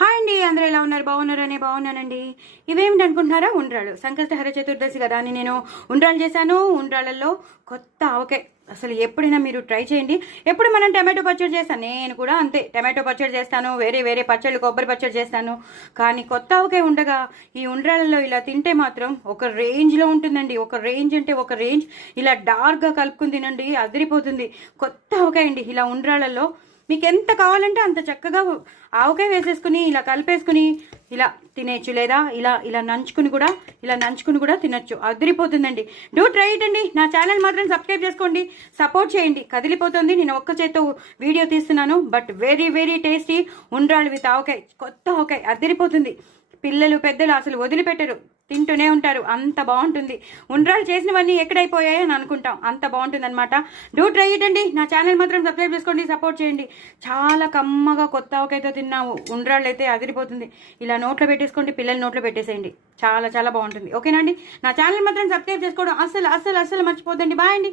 Hi అండి, అందరూ ఎలా ఉన్నారు? బాగున్నారని బాగున్నానండి. ఇవేమిటి అనుకుంటున్నారా? ఉండ్రాళ్ళు. సంకష్టహర చతుర్దశి కదా అని నేను ఉండ్రాళ్ళు చేశాను. ఉండ్రాళ్ళల్లో కొత్త ఆవకాయ అసలు ఎప్పుడైనా మీరు ట్రై చేయండి. ఎప్పుడు మనం టమాటో పచ్చడి చేస్తాను, నేను కూడా అంతే. టమాటో పచ్చడి చేస్తాను, వేరే వేరే పచ్చళ్ళు, కొబ్బరి పచ్చడి చేస్తాను. కానీ కొత్త ఆవకాయ ఉండగా ఈ ఉండ్రాళ్ళలో ఇలా తింటే మాత్రం ఒక రేంజ్లో ఉంటుందండి. ఒక రేంజ్ అంటే ఒక రేంజ్. ఇలా డార్క్గా కలుపుకుని తినండి, అదిరిపోతుంది. కొత్త ఆవకాయ అండి. ఇలా ఉండ్రాళ్ళలో మీకు ఎంత కావాలంటే అంత చక్కగా ఆవకాయ వేసేసుకుని ఇలా కలిపేసుకుని ఇలా తినేయచ్చు, లేదా ఇలా ఇలా నంచుకుని కూడా తినచ్చు. అదిరిపోతుందండి. డూ ట్రై ఇట్ అండి. నా ఛానల్ మాత్రం సబ్స్క్రైబ్ చేసుకోండి, సపోర్ట్ చేయండి. కదిలిపోతుంది, నేను ఒక్క చేత్తో వీడియో తీస్తున్నాను. బట్ వెరీ వెరీ టేస్టీ ఉండ్రాళ్ళు విత్ ఆవకాయ, కొత్త ఆవకాయ అదిరిపోతుంది. పిల్లలు పెద్దలు అసలు వదిలిపెట్టరు, తింటూనే ఉంటారు. అంత బాగుంటుంది. ఉండ్రాలు చేసినవన్నీ ఎక్కడైపోయాయి అని అనుకుంటాం, అంత బాగుంటుంది అనమాట. డూ ట్రై ఇట్ అండి. నా ఛానల్ మాత్రం సబ్స్క్రైబ్ చేసుకోండి, సపోర్ట్ చేయండి. చాలా కమ్మగా కొత్త ఆవకాయతో తిన్నాము ఉండ్రాళ్ళు అయితే అదిరిపోతుంది. ఇలా నోట్లో పెట్టేసుకోండి, పిల్లలు నోట్లో పెట్టేసేయండి. చాలా చాలా బాగుంటుంది. ఓకేనా అండి? నా ఛానల్ మాత్రం సబ్స్క్రైబ్ చేసుకోవడం అస్సలు అస్సలు అస్సలు మర్చిపోద్దండి. బాయ్ అండి.